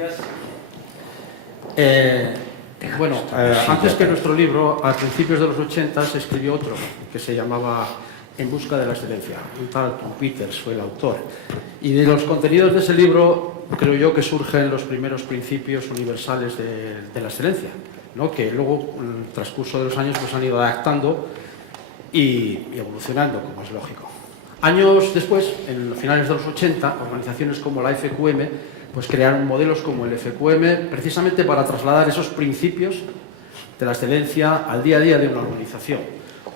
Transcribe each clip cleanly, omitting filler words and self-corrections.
gracias. Antes que nuestro libro, a principios de los 80 se escribió otro que se llamaba En busca de la excelencia. Un tal Tom Peters fue el autor. Y de los contenidos de ese libro creo yo que surgen los primeros principios universales de la excelencia, ¿no? Que luego, en el transcurso de los años, pues han ido adaptando y evolucionando, como es lógico. Años después, en los finales de los 80, organizaciones como la FQM pues crearon modelos como el FQM precisamente para trasladar esos principios de la excelencia al día a día de una organización.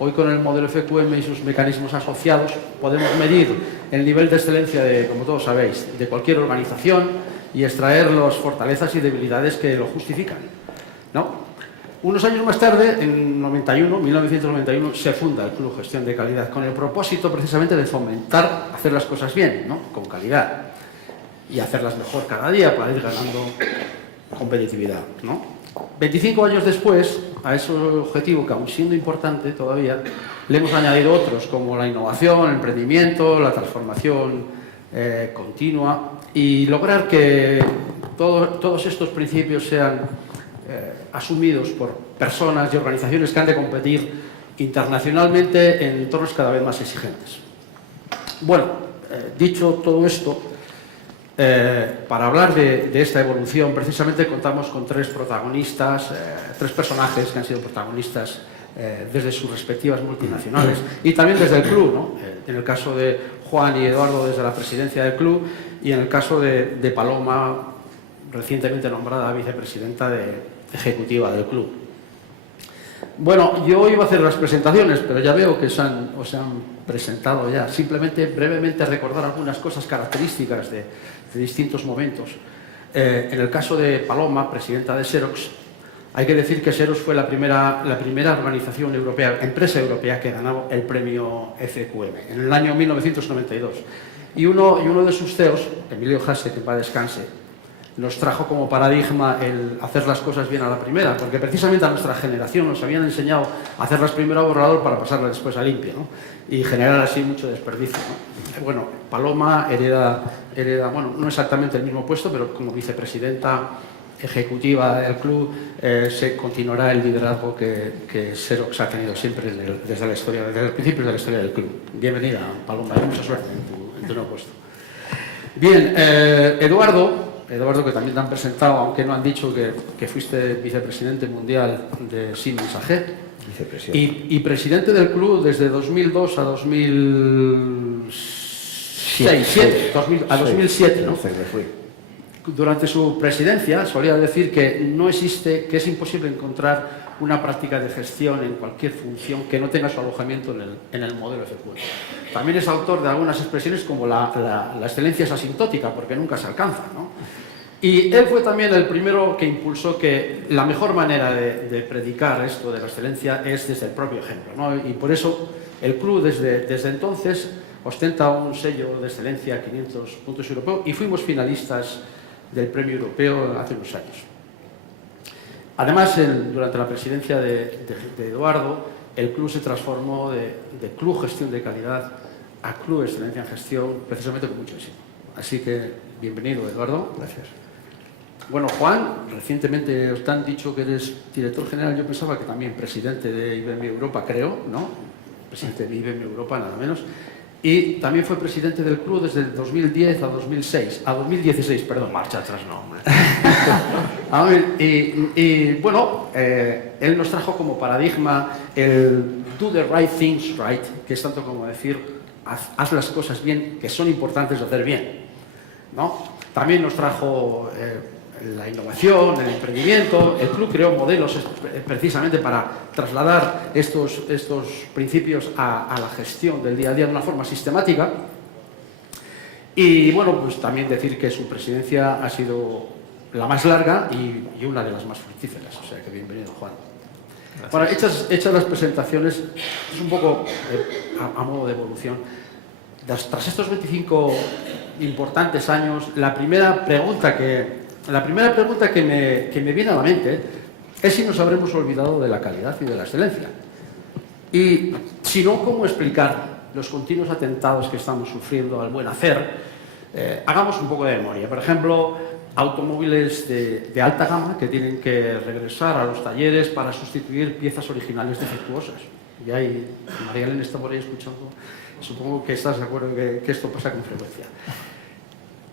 Hoy, con el modelo FQM y sus mecanismos asociados, podemos medir el nivel de excelencia de, como todos sabéis, de cualquier organización y extraer las fortalezas y debilidades que lo justifican, ¿no? Unos años más tarde, en 1991, se funda el Club Gestión de Calidad con el propósito precisamente de fomentar hacer las cosas bien, ¿no? Con calidad, y hacerlas mejor cada día para ir ganando competitividad, ¿no? 25 años después, a ese objetivo, que aún siendo importante todavía, le hemos añadido otros como la innovación, el emprendimiento, la transformación continua, y lograr que todos estos principios sean asumidos por personas y organizaciones que han de competir internacionalmente en entornos cada vez más exigentes. Bueno, dicho todo esto, para hablar de esta evolución, precisamente contamos con tres protagonistas, tres personajes que han sido protagonistas desde sus respectivas multinacionales y también desde el club, ¿no? En el caso de Juan y Eduardo, desde la presidencia del club, y en el caso de Paloma, recientemente nombrada vicepresidenta ejecutiva del club. Bueno, yo iba a hacer las presentaciones, pero ya veo que os han presentado ya. Simplemente, brevemente, recordar algunas cosas características de distintos momentos. En el caso de Paloma, presidenta de Xerox, hay que decir que Xerox fue la primera organización europea, empresa europea, que ganó el premio FQM en el año 1992. Y uno de sus CEOs, Emilio Hasse, que en paz descanse, nos trajo como paradigma el hacer las cosas bien a la primera, porque precisamente a nuestra generación nos habían enseñado a hacerlas primero a borrador para pasarlas después a limpio, ¿no? Y generar así mucho desperdicio, ¿no? Bueno, Paloma hereda, bueno, no exactamente el mismo puesto, pero como vicepresidenta ejecutiva del club se continuará el liderazgo que Xerox ha tenido siempre desde los principios de la historia del club. Bienvenida, Paloma, y mucha suerte en tu nuevo puesto. Bien, Eduardo, que también te han presentado, aunque no han dicho que fuiste vicepresidente mundial de Siemens AG y presidente del club desde 2002 a 2007, ¿no? Durante su presidencia solía decir que que es imposible encontrar una práctica de gestión en cualquier función que no tenga su alojamiento en el modelo FQM. También es autor de algunas expresiones como la excelencia es asintótica, porque nunca se alcanza, ¿no? Y él fue también el primero que impulsó que la mejor manera de predicar esto de la excelencia es desde el propio ejemplo, ¿no? Y por eso el club desde entonces ostenta un sello de excelencia 500 puntos europeo y fuimos finalistas del premio europeo hace unos años. Además, durante la presidencia de Eduardo, el club se transformó de Club Gestión de Calidad a Club Excelencia en Gestión, precisamente con mucho éxito. Así que, bienvenido, Eduardo. Gracias. Bueno, Juan, recientemente os han dicho que eres director general, yo pensaba que también presidente de IBM Europa, creo, ¿no? Presidente de IBM Europa, nada menos. Y también fue presidente del club desde el 2010 a 2016, perdón. Marcha atrás no, hombre. Bueno, él nos trajo como paradigma el do the right things right, que es tanto como decir, haz las cosas bien, que son importantes de hacer bien, ¿no? También nos trajo la innovación, el emprendimiento. El club creó modelos precisamente para trasladar estos principios a la gestión del día a día de una forma sistemática. Y bueno, pues también decir que su presidencia ha sido la más larga y una de las más fructíferas. O sea que bienvenido, Juan. Gracias. Bueno, hechas las presentaciones, es un poco a modo de evolución. Tras estos 25 importantes años, la primera pregunta que me viene a la mente es si nos habremos olvidado de la calidad y de la excelencia. Y si no, ¿cómo explicar los continuos atentados que estamos sufriendo al buen hacer? Hagamos un poco de memoria. Por ejemplo, automóviles de alta gama que tienen que regresar a los talleres para sustituir piezas originales defectuosas. Y ahí, María Elena está por ahí escuchando, supongo que estás de acuerdo que esto pasa con frecuencia.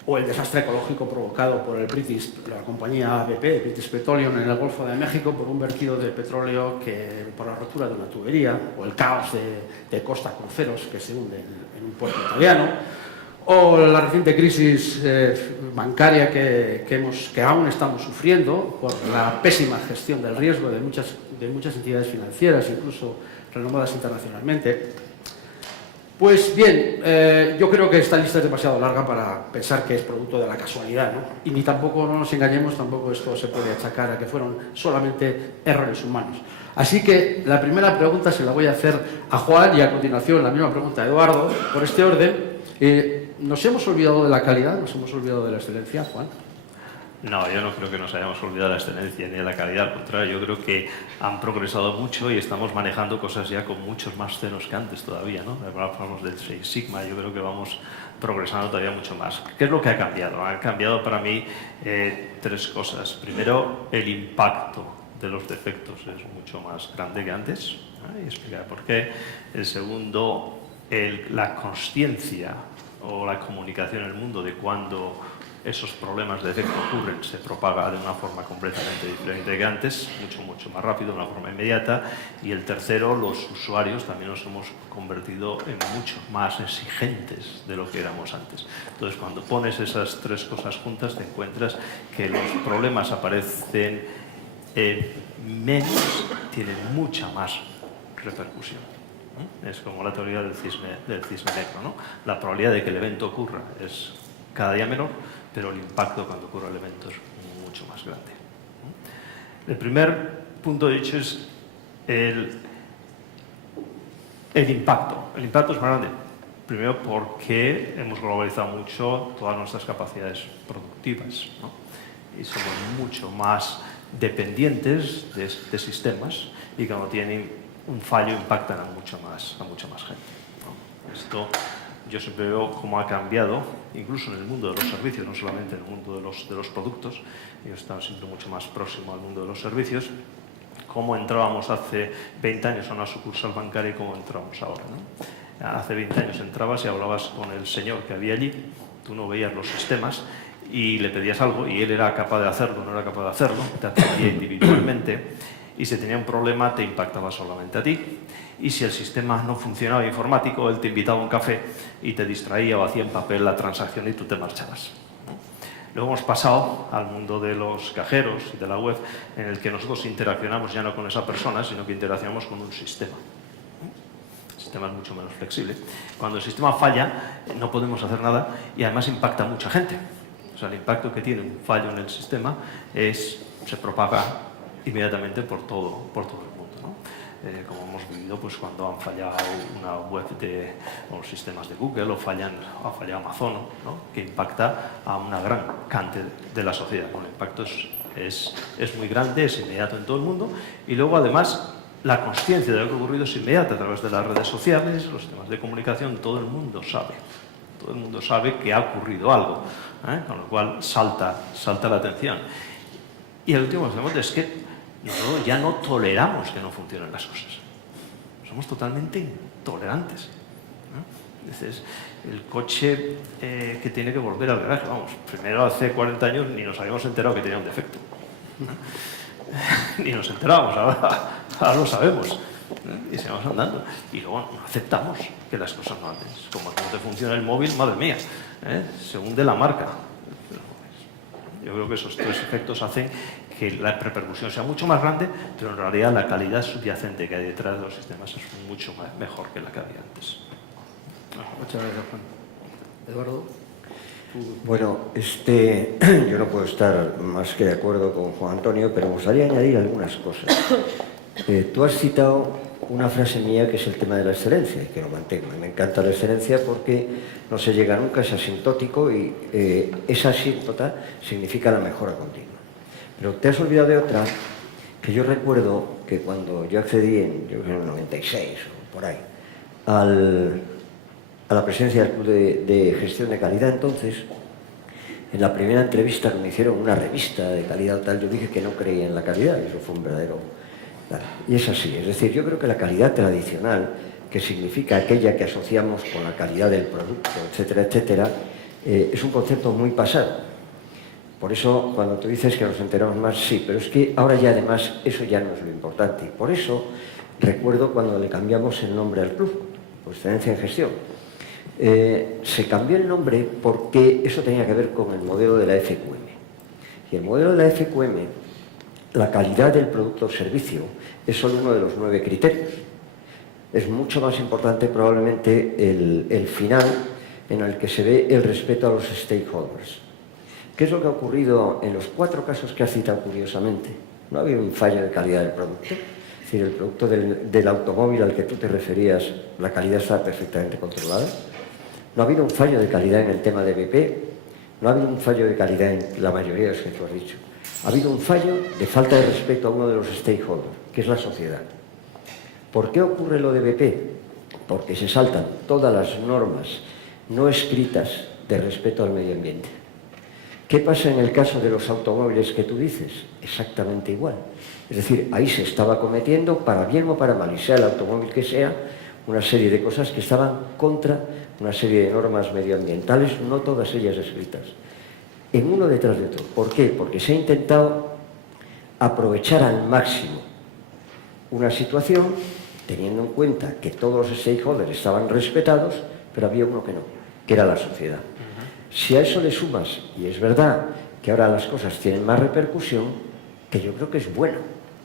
O el desastre ecológico provocado por la compañía BP, British Petroleum, en el Golfo de México por un vertido de petróleo por la rotura de una tubería, o el caos de Costa Cruceros que se hunde en un puerto italiano, o la reciente crisis bancaria que aún estamos sufriendo por la pésima gestión del riesgo de muchas entidades financieras, incluso renombradas internacionalmente. Pues bien, yo creo que esta lista es demasiado larga para pensar que es producto de la casualidad, ¿no? Y ni tampoco, no nos engañemos, tampoco esto se puede achacar a que fueron solamente errores humanos. Así que la primera pregunta se la voy a hacer a Juan y a continuación la misma pregunta a Eduardo, por este orden. ¿Nos hemos olvidado de la calidad? ¿Nos hemos olvidado de la excelencia, Juan? No, yo no creo que nos hayamos olvidado de la excelencia ni de la calidad. Al contrario, yo creo que han progresado mucho y estamos manejando cosas ya con muchos más ceros que antes todavía, ¿no? Hablamos del Six Sigma, yo creo que vamos progresando todavía mucho más. ¿Qué es lo que ha cambiado? Han cambiado para mí tres cosas. Primero, el impacto de los defectos es mucho más grande que antes, ¿eh? Y explicar por qué. El segundo, la consciencia o la comunicación en el mundo de cuando esos problemas de defecto ocurren, se propaga de una forma completamente diferente que antes, mucho más rápido, de una forma inmediata. Y el tercero, los usuarios también nos hemos convertido en mucho más exigentes de lo que éramos antes. Entonces, cuando pones esas tres cosas juntas, te encuentras que los problemas aparecen menos, tienen mucha más repercusión. Es como la teoría del cisne negro, ¿no? La probabilidad de que el evento ocurra es cada día menor, pero el impacto cuando ocurre el evento es mucho más grande. El primer punto dicho es el impacto. El impacto es más grande. Primero porque hemos globalizado mucho todas nuestras capacidades productivas, ¿no? Y somos mucho más dependientes de sistemas y cuando tienen un fallo impactan a mucha más gente, ¿no? Esto yo siempre veo cómo ha cambiado, incluso en el mundo de los servicios, no solamente en el mundo de los productos. Yo estaba siempre mucho más próximo al mundo de los servicios. Cómo entrábamos hace 20 años a una sucursal bancaria y cómo entramos ahora, ¿no? Hace 20 años entrabas y hablabas con el señor que había allí, tú no veías los sistemas y le pedías algo y él era capaz de hacerlo, no era capaz de hacerlo, te atendía individualmente y si tenía un problema te impactaba solamente a ti. Y si el sistema no funcionaba informático, él te invitaba a un café y te distraía o hacía en papel la transacción y tú te marchabas. Luego hemos pasado al mundo de los cajeros y de la web, en el que nosotros interaccionamos ya no con esa persona, sino que interaccionamos con un sistema. El sistema es mucho menos flexible. Cuando el sistema falla, no podemos hacer nada y además impacta a mucha gente. O sea, el impacto que tiene un fallo en el sistema se propaga inmediatamente por todo el mundo, ¿no? Como hemos vivido pues, cuando han fallado una web o los sistemas de Google o ha fallado Amazon, ¿no? Que impacta a una gran cantidad de la sociedad. Bueno, el impacto es muy grande, es inmediato en todo el mundo y luego además la consciencia de lo que ha ocurrido es inmediata a través de las redes sociales, los sistemas de comunicación, todo el mundo sabe que ha ocurrido algo, ¿eh? Con lo cual salta la atención. Y el último que es que nosotros ya no toleramos que no funcionen las cosas. Somos totalmente intolerantes, ¿no? Entonces, el coche que tiene que volver al garaje, vamos, primero hace 40 años ni nos habíamos enterado que tenía un defecto, ¿no? Ni nos enterábamos, ahora lo sabemos, ¿no? Y seguimos andando. Y luego no aceptamos que las cosas no anden. Como no te funciona el móvil, madre mía, se hunde la marca. Yo creo que esos tres efectos hacen que la repercusión sea mucho más grande, pero en realidad la calidad subyacente que hay detrás de los sistemas es mucho mejor que la que había antes. Muchas gracias, Juan. Eduardo. Bueno, yo no puedo estar más que de acuerdo con Juan Antonio, pero me gustaría añadir algunas cosas. Tú has citado una frase mía que es el tema de la excelencia, y que lo mantengo. Me encanta la excelencia porque no se llega nunca, es asintótico y esa asíntota significa la mejora continua. Pero te has olvidado de otra, que yo recuerdo que cuando yo accedí en el 96 o por ahí, a la presidencia del Club de Gestión de Calidad, entonces, En la primera entrevista que me hicieron en una revista de calidad tal, yo dije que no creía en la calidad, y eso fue un verdadero... Y es así, es decir, yo creo que la calidad tradicional, que significa aquella que asociamos con la calidad del producto, etcétera, etcétera, es un concepto muy pasado. Por eso, cuando tú dices que nos enteramos más, sí, pero es que ahora ya además eso ya no es lo importante. Y por eso recuerdo cuando le cambiamos el nombre al club, por excelencia en gestión. Se cambió el nombre porque eso tenía que ver con el modelo de la FQM. Y el modelo de la FQM, la calidad del producto o servicio, es solo uno de los 9 criterios. Es mucho más importante probablemente el final en el que se ve el respeto a los stakeholders. ¿Qué es lo que ha ocurrido en los 4 casos que has citado curiosamente? No ha habido un fallo de calidad del producto. Es decir, el producto del automóvil al que tú te referías, la calidad está perfectamente controlada. No ha habido un fallo de calidad en el tema de BP. No ha habido un fallo de calidad en la mayoría de los que tú has dicho. Ha habido un fallo de falta de respeto a uno de los stakeholders, que es la sociedad. ¿Por qué ocurre lo de BP? Porque se saltan todas las normas no escritas de respeto al medio ambiente. ¿Qué pasa en el caso de los automóviles que tú dices? Exactamente igual. Es decir, ahí se estaba cometiendo, para bien o para mal, y sea el automóvil que sea, una serie de cosas que estaban contra una serie de normas medioambientales, no todas ellas escritas. En uno detrás de otro. ¿Por qué? Porque se ha intentado aprovechar al máximo una situación, teniendo en cuenta que todos los stakeholders estaban respetados, pero había uno que no, que era la sociedad. Si a eso le sumas, y es verdad que ahora las cosas tienen más repercusión, que yo creo que es bueno,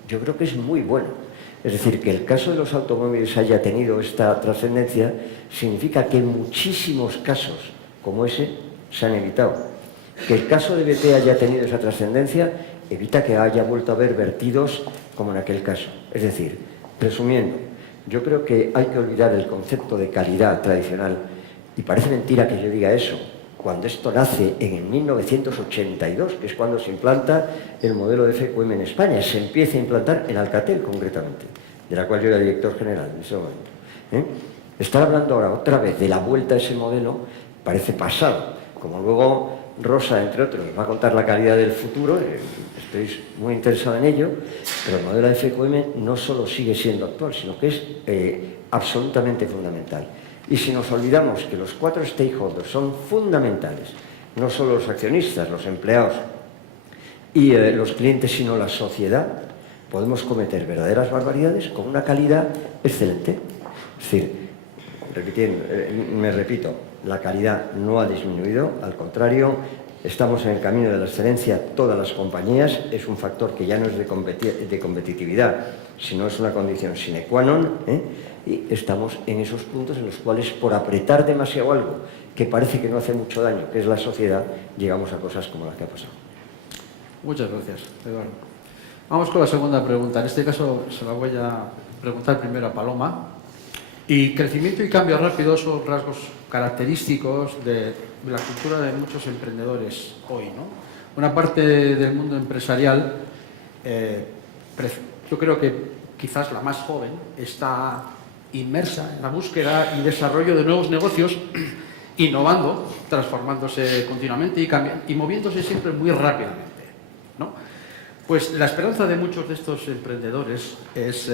yo creo que es muy bueno. Es decir, que el caso de los automóviles haya tenido esta trascendencia, significa que muchísimos casos como ese se han evitado. Que el caso de BP haya tenido esa trascendencia, evita que haya vuelto a haber vertidos como en aquel caso. Es decir, resumiendo, yo creo que hay que olvidar el concepto de calidad tradicional, y parece mentira que yo diga eso, cuando esto nace en el 1982, que es cuando se implanta el modelo de FQM en España, se empieza a implantar en Alcatel concretamente, de la cual yo era director general en ese momento. Estar hablando ahora otra vez de la vuelta a ese modelo parece pasado, como luego Rosa, entre otros, nos va a contar la calidad del futuro, estoy muy interesado en ello, pero el modelo de FQM no solo sigue siendo actual, sino que es absolutamente fundamental. Y si nos olvidamos que los 4 stakeholders son fundamentales, no solo los accionistas, los empleados y los clientes, sino la sociedad, podemos cometer verdaderas barbaridades con una calidad excelente. Es decir, me repito, la calidad no ha disminuido, al contrario, estamos en el camino de la excelencia, todas las compañías, es un factor que ya no es de competitividad, sino es una condición sine qua non, y estamos en esos puntos en los cuales, por apretar demasiado algo que parece que no hace mucho daño, que es la sociedad, llegamos a cosas como las que ha pasado. Muchas gracias, Eduardo. Vamos con la segunda pregunta. En este caso se la voy a preguntar primero a Paloma. Y crecimiento y cambio rápido son rasgos característicos de la cultura de muchos emprendedores hoy, ¿no? Una parte del mundo empresarial, yo creo que quizás la más joven, está inmersa en la búsqueda y desarrollo de nuevos negocios, innovando, transformándose continuamente y moviéndose siempre muy rápidamente, ¿no? Pues la esperanza de muchos de estos emprendedores es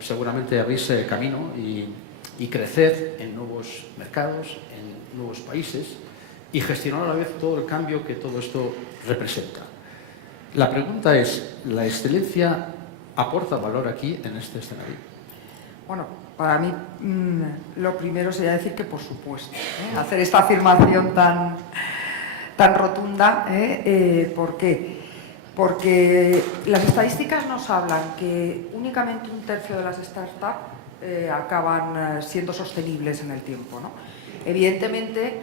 seguramente abrirse camino y crecer en nuevos mercados, en nuevos países y gestionar a la vez todo el cambio que todo esto representa. La pregunta es, ¿la excelencia aporta valor aquí en este escenario? Bueno, para mí lo primero sería decir que por supuesto, hacer esta afirmación tan rotunda, ¿por qué? Porque las estadísticas nos hablan que únicamente 1/3 de las startups acaban siendo sostenibles en el tiempo, ¿no? Evidentemente,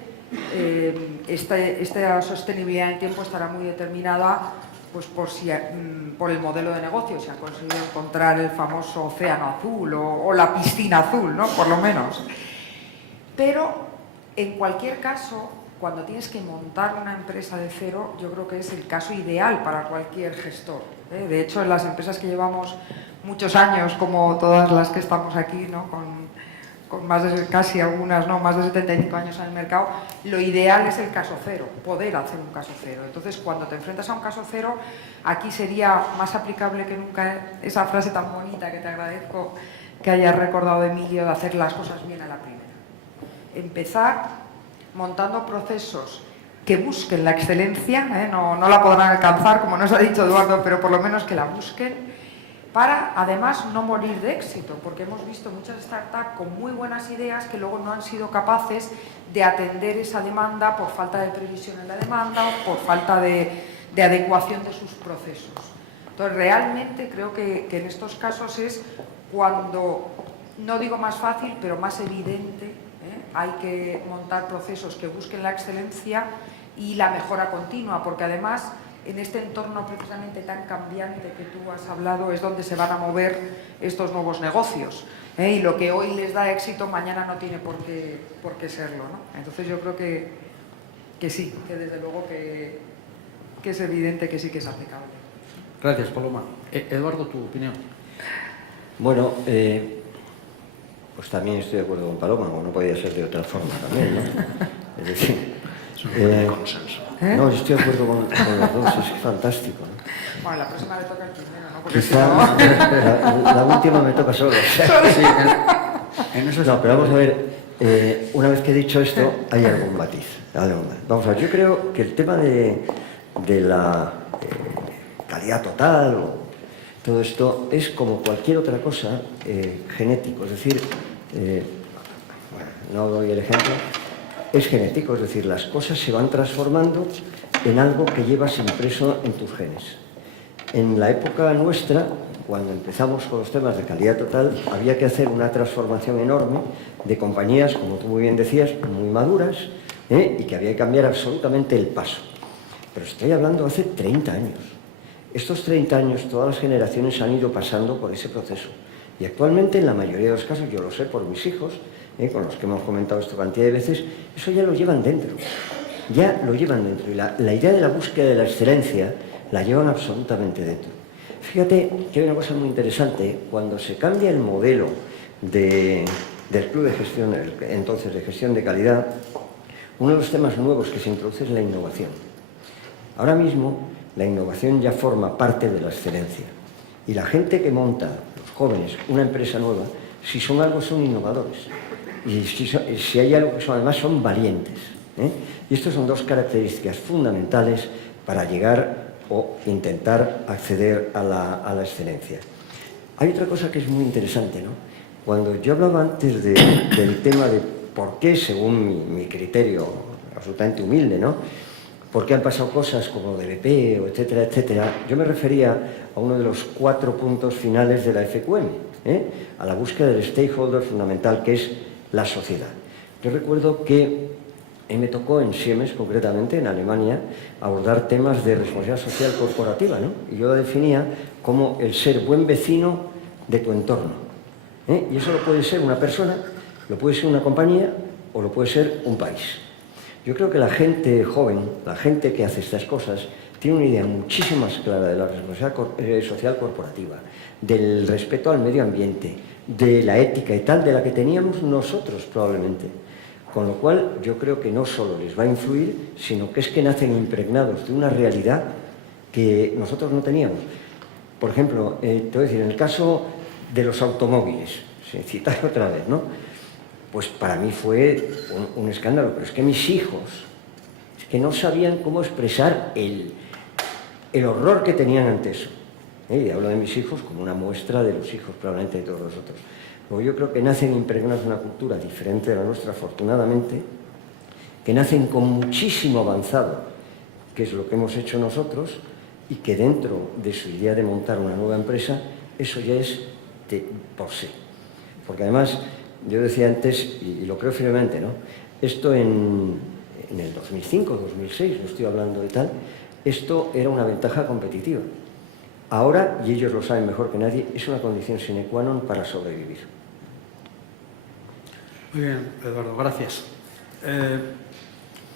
esta sostenibilidad en el tiempo estará muy determinada pues, por el modelo de negocio, si han conseguido encontrar el famoso océano azul o la piscina azul, ¿no? Por lo menos. Pero, en cualquier caso, cuando tienes que montar una empresa de cero, yo creo que es el caso ideal para cualquier gestor, ¿eh? De hecho, en las empresas que llevamos muchos años, como todas las que estamos aquí, ¿no? con más de casi algunas, no, más de 75 años en el mercado, lo ideal es el caso cero, poder hacer un caso cero. Entonces, cuando te enfrentas a un caso cero, aquí sería más aplicable que nunca esa frase tan bonita que te agradezco que hayas recordado, Emilio, de hacer las cosas bien a la primera. Empezar montando procesos que busquen la excelencia, no la podrán alcanzar, como nos ha dicho Eduardo, pero por lo menos que la busquen, para además no morir de éxito, porque hemos visto muchas startups con muy buenas ideas que luego no han sido capaces de atender esa demanda por falta de previsión en la demanda o por falta de adecuación de sus procesos. Entonces, realmente creo que en estos casos es cuando, no digo más fácil, pero más evidente, hay que montar procesos que busquen la excelencia y la mejora continua, porque además en este entorno precisamente tan cambiante que tú has hablado es donde se van a mover estos nuevos negocios, y lo que hoy les da éxito mañana no tiene por qué serlo, ¿no? Entonces yo creo que sí, que desde luego que es evidente que sí que es aplicable. Gracias, Paloma. Eduardo, tu opinión. Bueno, pues también estoy de acuerdo con Paloma, o no podía ser de otra forma también, ¿no? Es decir, consenso. no, estoy de acuerdo con los dos, es fantástico, ¿no? Bueno, la próxima le toca el primero, ¿no? Porque Quizá si no... la última me toca solo. Sí, en eso No, pero vamos a ver, una vez que he dicho esto, hay algún matiz. Vamos a ver, yo creo que el tema de la calidad total, o todo esto, es como cualquier otra cosa genético. Es decir, bueno, no doy el ejemplo, es genético, es decir, las cosas se van transformando en algo que llevas impreso en tus genes. En la época nuestra, cuando empezamos con los temas de calidad total, había que hacer una transformación enorme de compañías, como tú muy bien decías, muy maduras, y que había que cambiar absolutamente el paso. Pero estoy hablando hace 30 años. Estos 30 años, todas las generaciones han ido pasando por ese proceso. Y actualmente, en la mayoría de los casos, yo lo sé por mis hijos, con los que hemos comentado esto cantidad de veces, eso ya lo llevan dentro. Ya lo llevan dentro. Y la idea de la búsqueda de la excelencia la llevan absolutamente dentro. Fíjate que hay una cosa muy interesante. Cuando se cambia el modelo del club de gestión, entonces de gestión de calidad, uno de los temas nuevos que se introduce es la innovación. Ahora mismo, la innovación ya forma parte de la excelencia. Y la gente que monta, los jóvenes, una empresa nueva, si son algo, son innovadores. Y si hay algo que son, además, son valientes. Y estas son dos características fundamentales para llegar o intentar acceder a la excelencia. Hay otra cosa que es muy interesante, ¿no? Cuando yo hablaba antes del tema de por qué, según mi criterio absolutamente humilde, ¿no?, por qué han pasado cosas como DLP, o etcétera, etcétera, yo me refería a uno de los 4 puntos finales de la FQM, a la búsqueda del stakeholder fundamental, que es la sociedad. Yo recuerdo que me tocó en Siemens, concretamente, en Alemania, abordar temas de responsabilidad social corporativa, ¿no? Y yo lo definía como el ser buen vecino de tu entorno. Y eso lo puede ser una persona, lo puede ser una compañía o lo puede ser un país. Yo creo que la gente joven, la gente que hace estas cosas, tiene una idea muchísimo más clara de la responsabilidad social corporativa, del respeto al medio ambiente, de la ética y tal, de la que teníamos nosotros probablemente. Con lo cual, yo creo que no solo les va a influir, sino que es que nacen impregnados de una realidad que nosotros no teníamos. Por ejemplo, te voy a decir, en el caso de los automóviles, sin citar otra vez, ¿no?, pues para mí fue un escándalo, pero es que mis hijos, es que no sabían cómo expresar el horror que tenían ante eso. Y hablo de mis hijos como una muestra de los hijos probablemente de todos los otros. Luego yo creo que nacen impregnados de una cultura diferente de la nuestra, afortunadamente, que nacen con muchísimo avanzado, que es lo que hemos hecho nosotros, y que dentro de su idea de montar una nueva empresa, eso ya es por sí. Porque además, yo decía antes, y lo creo firmemente, ¿no?, esto en el 2005, 2006, no estoy hablando de tal, esto era una ventaja competitiva. Ahora, y ellos lo saben mejor que nadie, es una condición sine qua non para sobrevivir. Muy bien, Eduardo, gracias.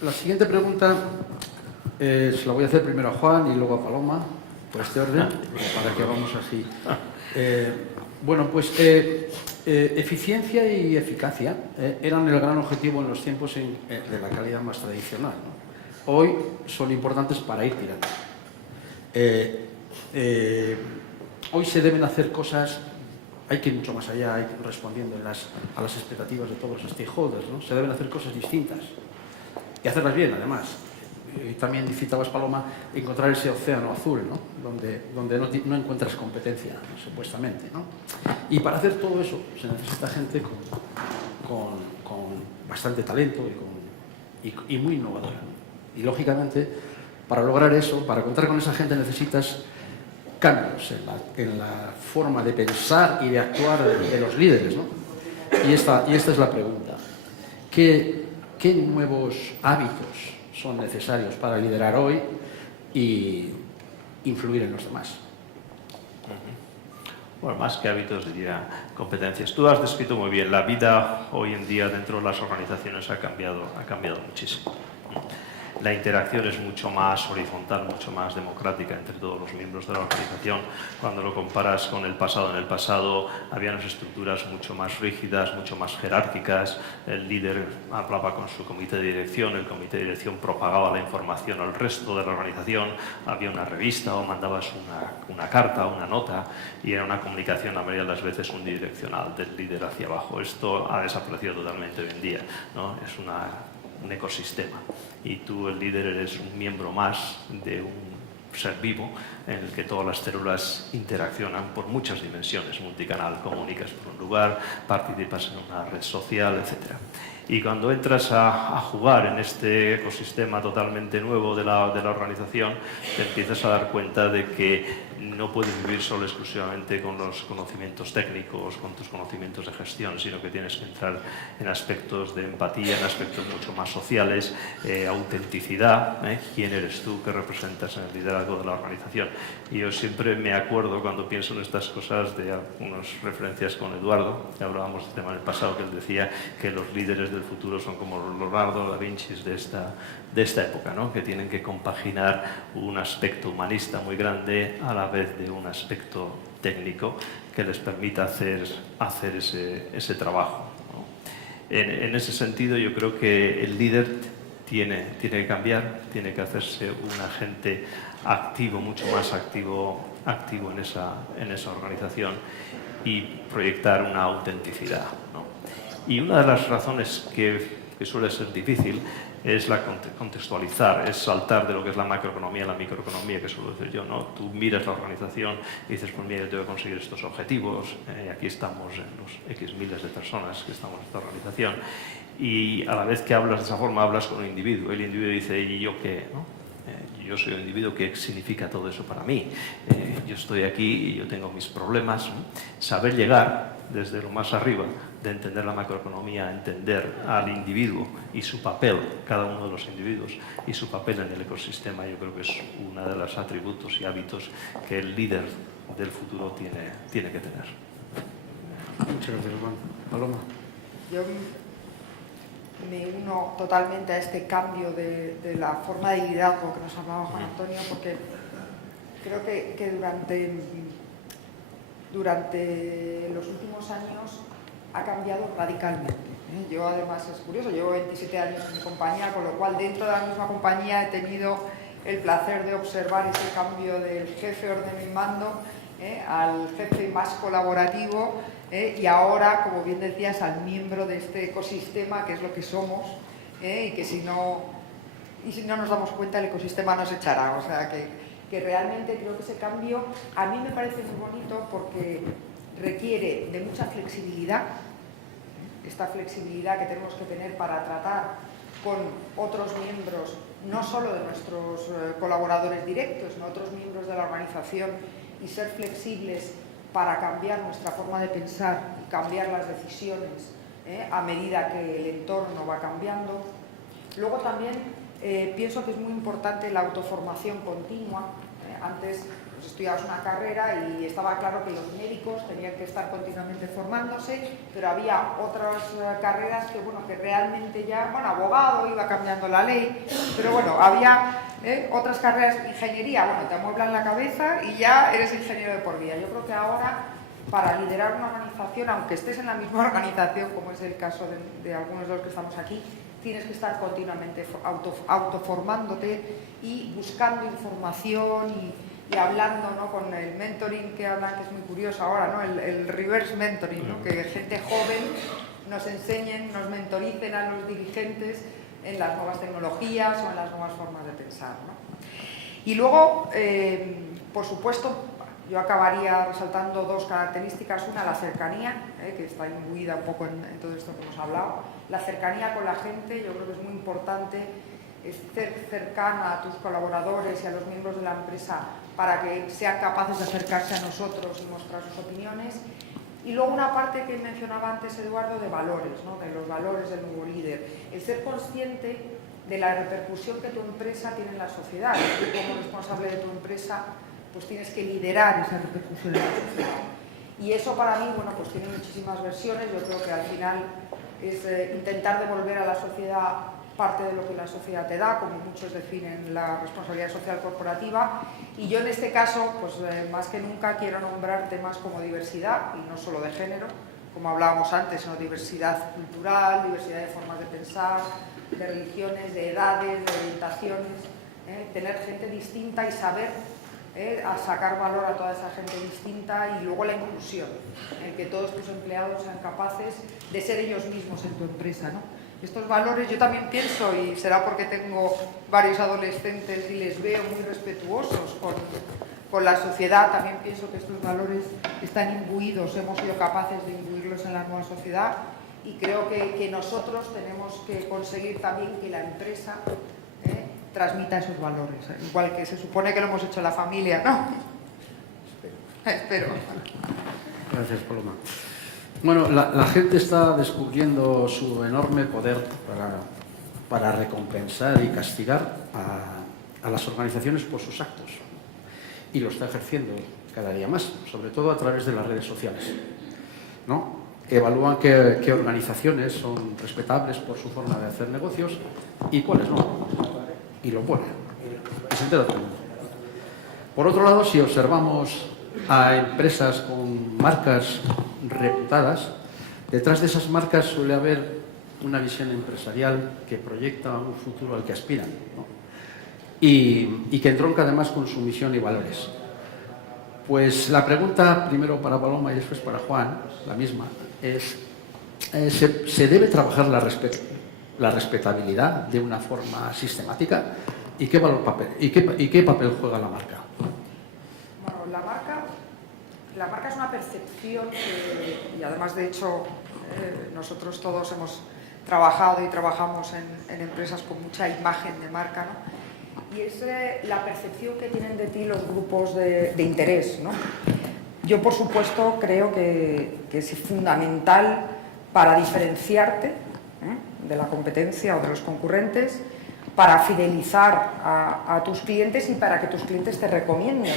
La siguiente pregunta se la voy a hacer primero a Juan y luego a Paloma, por este orden, para que vamos así. Bueno, pues eficiencia y eficacia eran el gran objetivo en los tiempos de la calidad más tradicional, ¿no? Hoy son importantes para ir tirando. Hoy se deben hacer cosas, hay que ir mucho más allá, hay que ir respondiendo a las expectativas de todos los stakeholders, ¿no? Se deben hacer cosas distintas y hacerlas bien, además. Y también citabas, Paloma, encontrar ese océano azul, ¿no? donde no encuentras competencia, ¿no? Supuestamente, ¿no? Y para hacer todo eso se necesita gente con bastante talento y muy innovadora, ¿no? Y lógicamente, para lograr eso, para contar con esa gente, necesitas cambios en la forma de pensar y de actuar de los líderes, ¿no? Y esta es la pregunta. ¿Qué nuevos hábitos son necesarios para liderar hoy y influir en los demás? Bueno, más que hábitos, diría competencias. Tú has descrito muy bien, la vida hoy en día dentro de las organizaciones ha cambiado muchísimo. La interacción es mucho más horizontal, mucho más democrática entre todos los miembros de la organización. Cuando lo comparas con el pasado, en el pasado había unas estructuras mucho más rígidas, mucho más jerárquicas. El líder hablaba con su comité de dirección, el comité de dirección propagaba la información al resto de la organización, había una revista o mandabas una carta, una nota, y era una comunicación la mayoría de las veces unidireccional del líder hacia abajo. Esto ha desaparecido totalmente hoy en día, ¿no? Es un ecosistema y tú, el líder, eres un miembro más de un ser vivo en el que todas las células interaccionan por muchas dimensiones, multicanal, comunicas por un lugar, participas en una red social, etc. Y cuando entras a jugar en este ecosistema totalmente nuevo de la organización, te empiezas a dar cuenta de que no puedes vivir solo exclusivamente con los conocimientos técnicos, con tus conocimientos de gestión, sino que tienes que entrar en aspectos de empatía, en aspectos mucho más sociales, autenticidad, quién eres tú, qué representas en el liderazgo de la organización. Y yo siempre me acuerdo, cuando pienso en estas cosas, de algunas referencias con Eduardo, que hablábamos del tema en el pasado, que él decía que los líderes del futuro son como Leonardo da Vinci de esta época, ¿no? Que tienen que compaginar un aspecto humanista muy grande a la vez de un aspecto técnico que les permita hacer ese trabajo, ¿no? En ese sentido, yo creo que el líder tiene que cambiar, tiene que hacerse un agente activo, mucho más activo en esa organización y proyectar una autenticidad, ¿no? Y una de las razones que suele ser difícil es la contextualizar, es saltar de lo que es la macroeconomía a la microeconomía, que suelo decir yo, ¿no? Tú miras la organización y dices, pues mira, yo tengo que conseguir estos objetivos, aquí estamos en los X miles de personas que estamos en esta organización, y a la vez que hablas de esa forma, hablas con un individuo. El individuo dice, ¿y yo qué? ¿No? Yo soy un individuo, ¿qué significa todo eso para mí? Yo estoy aquí y yo tengo mis problemas, ¿no? Saber llegar desde lo más arriba, de entender la macroeconomía, entender al individuo y su papel, cada uno de los individuos, y su papel en el ecosistema, yo creo que es uno de los atributos y hábitos que el líder del futuro tiene que tener. Muchas gracias, Juan. Paloma. Yo me uno totalmente a este cambio de la forma de liderazgo que nos hablaba Juan Antonio, porque creo que durante los últimos años ha cambiado radicalmente. Yo, además, es curioso, llevo 27 años en mi compañía, con lo cual dentro de la misma compañía he tenido el placer de observar ese cambio del jefe orden y mando al jefe más colaborativo, y ahora, como bien decías, al miembro de este ecosistema, que es lo que somos, y que si no nos damos cuenta, el ecosistema nos echará. O sea, que realmente creo que ese cambio a mí me parece muy bonito, porque requiere de mucha flexibilidad, esta flexibilidad que tenemos que tener para tratar con otros miembros, no solo de nuestros colaboradores directos, sino otros miembros de la organización, y ser flexibles para cambiar nuestra forma de pensar y cambiar las decisiones a medida que el entorno va cambiando. Luego también pienso que es muy importante la autoformación continua. Antes pues, estudiabas una carrera y estaba claro que los médicos tenían que estar continuamente formándose, pero había otras carreras que realmente ya, abogado, iba cambiando la ley, pero había otras carreras, ingeniería, te amueblan la cabeza y ya eres ingeniero de por vida. Yo creo que ahora para liderar una organización, aunque estés en la misma organización, como es el caso de algunos de los que estamos aquí, tienes que estar continuamente autoformándote y buscando información y hablando, ¿no?, con el mentoring que hablan, que es muy curioso ahora, ¿no?, el reverse mentoring, ¿no?, que gente joven nos enseñen, nos mentoricen a los dirigentes en las nuevas tecnologías o en las nuevas formas de pensar, ¿no? Y luego, por supuesto, yo acabaría resaltando dos características. Una, la cercanía, que está imbuida un poco en todo esto que hemos hablado. La cercanía con la gente, yo creo que es muy importante ser cercana a tus colaboradores y a los miembros de la empresa para que sean capaces de acercarse a nosotros y mostrar sus opiniones. Y luego una parte que mencionaba antes Eduardo de valores, ¿no?, de los valores del nuevo líder. El ser consciente de la repercusión que tu empresa tiene en la sociedad. Y como responsable de tu empresa, pues tienes que liderar esa repercusión en la sociedad. Y eso para mí, bueno, pues tiene muchísimas versiones. Yo creo que al final es intentar devolver a la sociedad parte de lo que la sociedad te da, como muchos definen la responsabilidad social corporativa. Y yo en este caso, pues más que nunca quiero nombrar temas como diversidad, y no solo de género, como hablábamos antes, sino diversidad cultural, diversidad de formas de pensar, de religiones, de edades, de orientaciones, tener gente distinta y saber a sacar valor a toda esa gente distinta, y luego la inclusión, que todos tus empleados sean capaces de ser ellos mismos en tu empresa, ¿no? Estos valores yo también pienso, y será porque tengo varios adolescentes y les veo muy respetuosos con la sociedad, también pienso que estos valores están imbuidos, hemos sido capaces de imbuirlos en la nueva sociedad, y creo que nosotros tenemos que conseguir también que la empresa transmita esos valores, igual que se supone que lo hemos hecho en la familia, ¿no? Espero. Gracias, Paloma. Bueno, la gente está descubriendo su enorme poder para recompensar y castigar a las organizaciones por sus actos. Y lo está ejerciendo cada día más, sobre todo a través de las redes sociales, ¿no? Evalúan qué organizaciones son respetables por su forma de hacer negocios y cuáles no. Y lo ponen. Y se entera todo el mundo. Por otro lado, si observamos a empresas con marcas reputadas, detrás de esas marcas suele haber una visión empresarial que proyecta un futuro al que aspiran, ¿no? Y que entronca además con su misión y valores. Pues la pregunta, primero para Paloma y después para Juan, la misma, es: ¿se debe trabajar la respetabilidad de una forma sistemática? ¿Y qué papel juega la marca? Bueno, la marca es una percepción y además, de hecho, nosotros todos hemos trabajado y trabajamos en empresas con mucha imagen de marca, ¿no? Y es la percepción que tienen de ti los grupos de interés, ¿no? Yo, por supuesto, creo que es fundamental para diferenciarte de la competencia o de los concurrentes, para fidelizar a tus clientes y para que tus clientes te recomienden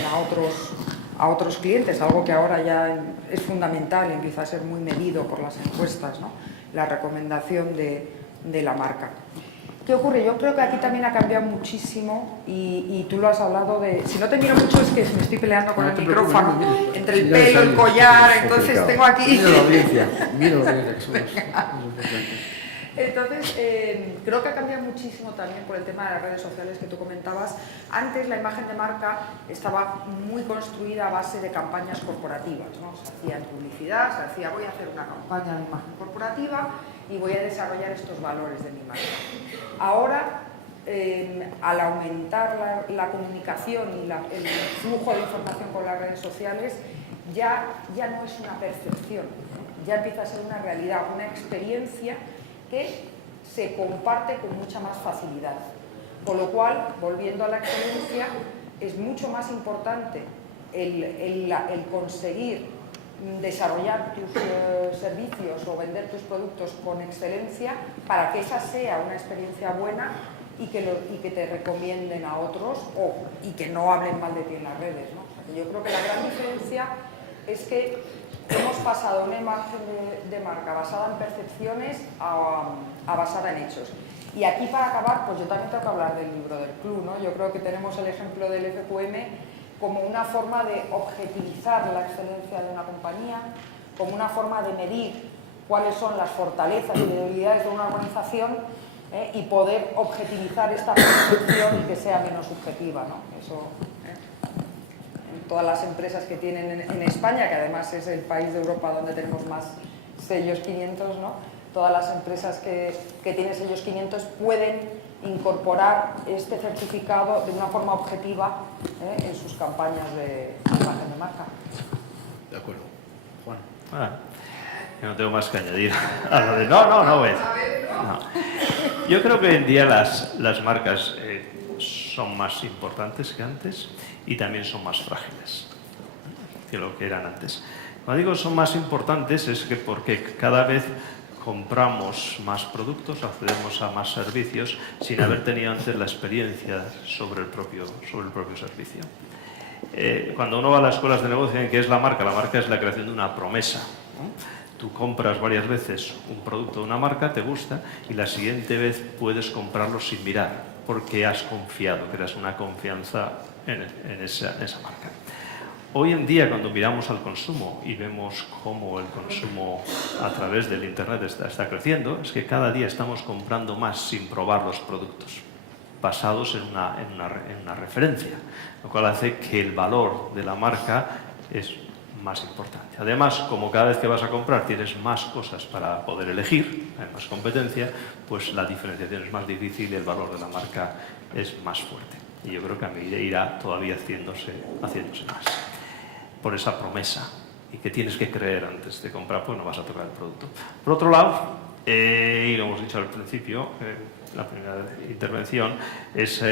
a otros clientes, algo que ahora ya es fundamental y empieza a ser muy medido por las encuestas, ¿no? La recomendación de la marca. ¿Qué ocurre? Yo creo que aquí también ha cambiado muchísimo y tú lo has hablado de... Si no te miro mucho es que me estoy peleando con el micrófono, entre el pelo, el collar, entonces tengo aquí... Mira la audiencia, que somos Entonces, creo que ha cambiado muchísimo también por el tema de las redes sociales que tú comentabas. Antes la imagen de marca estaba muy construida a base de campañas corporativas, ¿no? Se hacía en publicidad, se hacía: voy a hacer una campaña de imagen corporativa y voy a desarrollar estos valores de mi marca. Ahora, al aumentar la comunicación y el flujo de información con las redes sociales, ya no es una percepción, ya empieza a ser una realidad, una experiencia que se comparte con mucha más facilidad. Con lo cual, volviendo a la excelencia, es mucho más importante el conseguir desarrollar tus servicios o vender tus productos con excelencia para que esa sea una experiencia buena y que te recomienden a otros y que no hablen mal de ti en las redes, ¿no? O sea, que yo creo que la gran diferencia es que hemos pasado una imagen de marca basada en percepciones a basada en hechos. Y aquí, para acabar, pues yo también tengo que hablar del libro del club, ¿no? Yo creo que tenemos el ejemplo del FQM, como una forma de objetivizar la excelencia de una compañía, como una forma de medir cuáles son las fortalezas y debilidades de una organización, y poder objetivizar esta percepción y que sea menos subjetiva, ¿no? Eso, en todas las empresas que tienen en España, que además es el país de Europa donde tenemos más sellos 500, ¿no? Todas las empresas que tienen sellos 500 pueden incorporar este certificado de una forma objetiva en sus campañas de imagen de marca. De acuerdo. Juan. Yo no tengo más que añadir a lo de... No, ves. No. Yo creo que hoy en día las marcas son más importantes que antes y también son más frágiles que lo que eran antes. Cuando digo son más importantes es que porque cada vez compramos más productos, accedemos a más servicios sin haber tenido antes la experiencia sobre el propio servicio. Cuando uno va a las escuelas de negocio, ¿qué es la marca? La marca es la creación de una promesa, ¿no? Tú compras varias veces un producto de una marca, te gusta, y la siguiente vez puedes comprarlo sin mirar, porque has confiado, creas una confianza en esa marca. Hoy en día, cuando miramos al consumo y vemos cómo el consumo a través del Internet está creciendo, es que cada día estamos comprando más sin probar los productos, basados en una referencia, lo cual hace que el valor de la marca es más importante. Además, como cada vez que vas a comprar tienes más cosas para poder elegir, hay más competencia, pues la diferenciación es más difícil y el valor de la marca es más fuerte. Y yo creo que a medida irá todavía haciéndose más. Por esa promesa, y que tienes que creer antes de comprar, pues no vas a tocar el producto. Por otro lado, y lo hemos dicho al principio, la primera intervención, es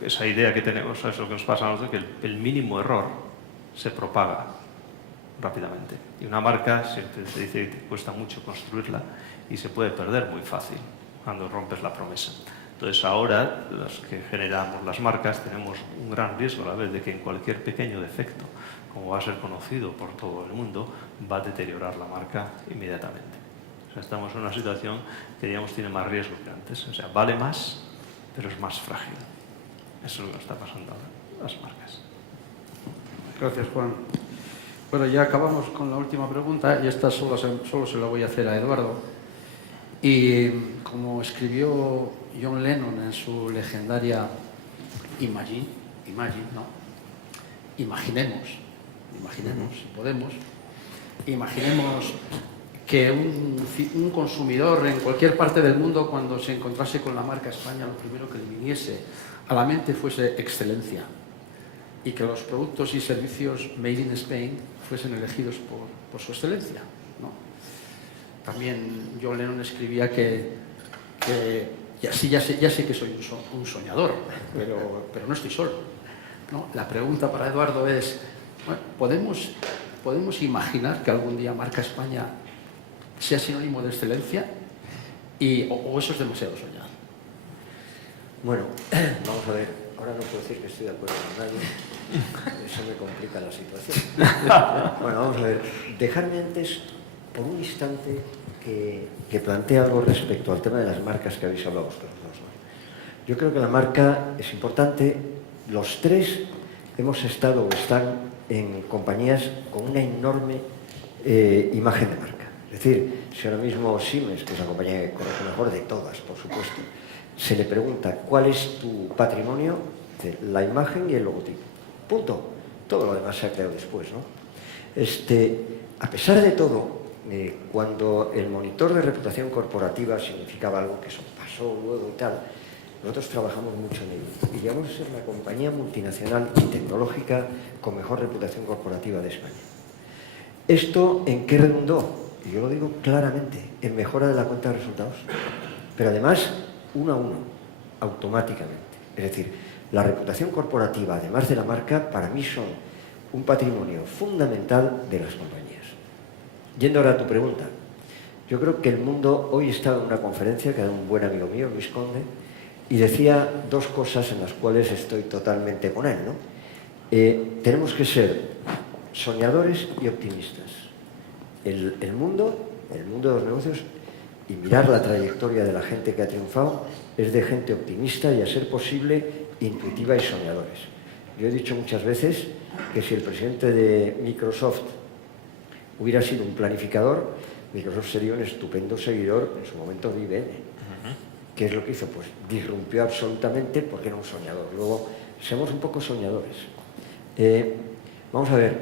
esa idea que tenemos, es lo que nos pasa a nosotros, que el mínimo error se propaga rápidamente. Y una marca siempre te dice que te cuesta mucho construirla y se puede perder muy fácil cuando rompes la promesa. Entonces ahora, los que generamos las marcas, tenemos un gran riesgo a la vez de que en cualquier pequeño defecto, como va a ser conocido por todo el mundo, va a deteriorar la marca inmediatamente. O sea, estamos en una situación que, digamos, tiene más riesgo que antes. O sea, vale más, pero es más frágil. Eso es lo que está pasando ahora en las marcas. Gracias, Juan. Bueno, ya acabamos con la última pregunta y esta solo se la voy a hacer a Eduardo. Y como escribió John Lennon en su legendaria Imagine, ¿no? Imaginemos, si podemos, imaginemos que un consumidor en cualquier parte del mundo, cuando se encontrase con la marca España, lo primero que le viniese a la mente fuese excelencia, y que los productos y servicios made in Spain fuesen elegidos por su excelencia, ¿no? También John Lennon escribía que ya sé que soy un soñador, pero no estoy solo, ¿no? La pregunta para Eduardo es, bueno, ¿podemos imaginar que algún día marca España sea sinónimo de excelencia? ¿O eso es demasiado soñar? Bueno, vamos a ver. Ahora no puedo decir que estoy de acuerdo con nadie. Eso me complica la situación. Bueno, vamos a ver. Dejarme antes, por un instante, que plantee algo respecto al tema de las marcas que habéis hablado vosotros dos. Yo creo que la marca es importante. Los tres hemos estado o están en compañías con una enorme imagen de marca. Es decir, si ahora mismo Siemens, que es la compañía que conozco mejor de todas, por supuesto, se le pregunta cuál es tu patrimonio, la imagen y el logotipo. Punto. Todo lo demás se ha creado después, ¿no? A pesar de todo, cuando el monitor de reputación corporativa significaba algo que eso pasó luego y tal, nosotros trabajamos mucho en ello. Y llegamos a ser la compañía multinacional y tecnológica con mejor reputación corporativa de España. ¿Esto en qué redundó? Y yo lo digo claramente, en mejora de la cuenta de resultados. Pero además, uno a uno, automáticamente. Es decir, la reputación corporativa, además de la marca, para mí son un patrimonio fundamental de las compañías. Yendo ahora a tu pregunta, yo creo que el mundo hoy está en una conferencia que ha dado un buen amigo mío, Luis Conde, y decía dos cosas en las cuales estoy totalmente con él, ¿no? Tenemos que ser soñadores y optimistas. El mundo de los negocios, y mirar la trayectoria de la gente que ha triunfado, es de gente optimista y, a ser posible, intuitiva y soñadores. Yo he dicho muchas veces que si el presidente de Microsoft hubiera sido un planificador, Microsoft sería un estupendo seguidor en su momento de IBM. ¿Qué es lo que hizo? Pues disrumpió absolutamente porque era un soñador. Luego, seamos un poco soñadores. Vamos a ver,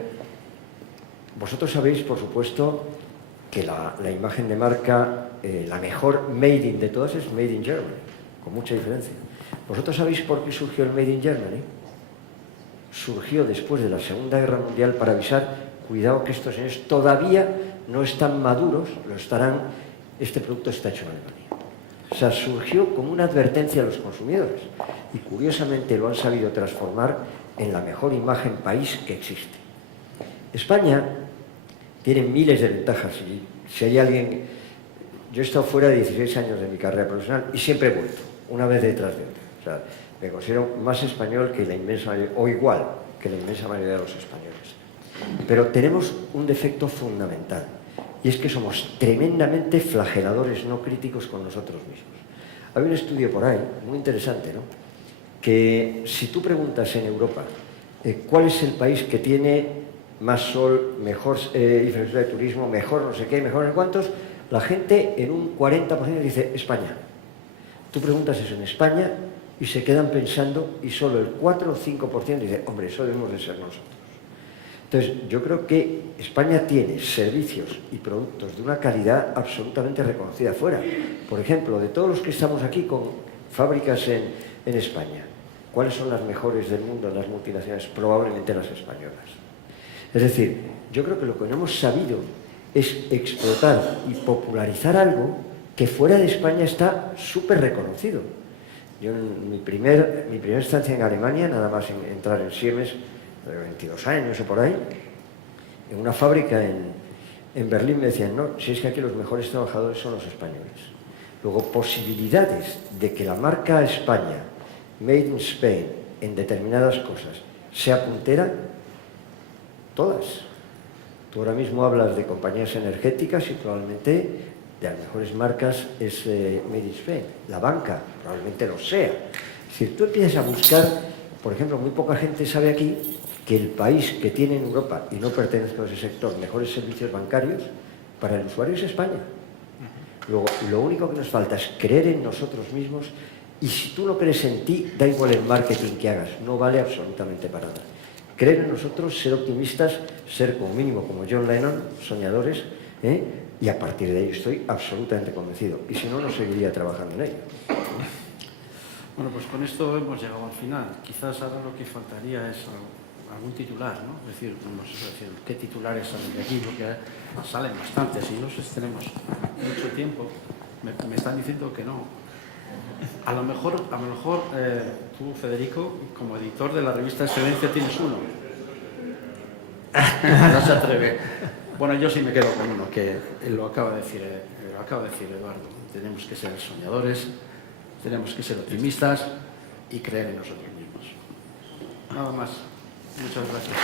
vosotros sabéis, por supuesto, que la imagen de marca, la mejor Made in de todas es Made in Germany, con mucha diferencia. ¿Vosotros sabéis por qué surgió el Made in Germany? Surgió después de la Segunda Guerra Mundial para avisar, cuidado que estos señores todavía no están maduros, lo estarán, este producto está hecho en Alemania. O sea, surgió como una advertencia a los consumidores y curiosamente lo han sabido transformar en la mejor imagen país que existe. España tiene miles de ventajas y si hay alguien... Yo he estado fuera de 16 años de mi carrera profesional y siempre he vuelto, una vez detrás de otra. O sea, me considero más español que la inmensa mayoría, o igual que la inmensa mayoría de los españoles. Pero tenemos un defecto fundamental y es que somos tremendamente flageladores, no críticos con nosotros mismos. Hay un estudio por ahí, muy interesante, ¿no? Que si tú preguntas en Europa cuál es el país que tiene más sol, mejor infraestructura de turismo, mejor no sé qué, mejor en cuántos, la gente en un 40% dice España. Tú preguntas eso en España y se quedan pensando y solo el 4 o 5% dice, hombre, eso debemos de ser nosotros. Entonces, yo creo que España tiene servicios y productos de una calidad absolutamente reconocida fuera. Por ejemplo, de todos los que estamos aquí con fábricas en España, ¿cuáles son las mejores del mundo en las multinacionales? Probablemente las españolas. Es decir, yo creo que lo que no hemos sabido es explotar y popularizar algo que fuera de España está súper reconocido. Yo en mi primera estancia en Alemania, nada más entrar en Siemens, de 22 años o por ahí, en una fábrica en Berlín me decían, no, si es que aquí los mejores trabajadores son los españoles. Luego, posibilidades de que la marca España, Made in Spain, en determinadas cosas, sea puntera, todas. Tú ahora mismo hablas de compañías energéticas y probablemente de las mejores marcas es Made in Spain. La banca probablemente lo sea. Si tú empiezas a buscar, por ejemplo, muy poca gente sabe aquí que el país que tiene en Europa, y no pertenezco a ese sector, mejores servicios bancarios para el usuario es España. Luego, lo único que nos falta es creer en nosotros mismos y si tú no crees en ti, da igual el marketing que hagas, no vale absolutamente para nada. Creer en nosotros, ser optimistas, ser como mínimo como John Lennon, soñadores, y a partir de ahí estoy absolutamente convencido. Y si no, no seguiría trabajando en ello. Bueno, pues con esto hemos llegado al final. Quizás ahora lo que faltaría es algún titular, ¿no? Es decir, ¿qué titulares salen de aquí? Porque salen bastantes y no sé si tenemos mucho tiempo. Me están diciendo que no. A lo mejor tú, Federico, como editor de la revista Excelencia, tienes uno. No se atreve. Bueno, yo sí me quedo con uno, que lo acaba de decir Eduardo. Tenemos que ser soñadores, tenemos que ser optimistas y creer en nosotros mismos. Nada más. Muchas gracias.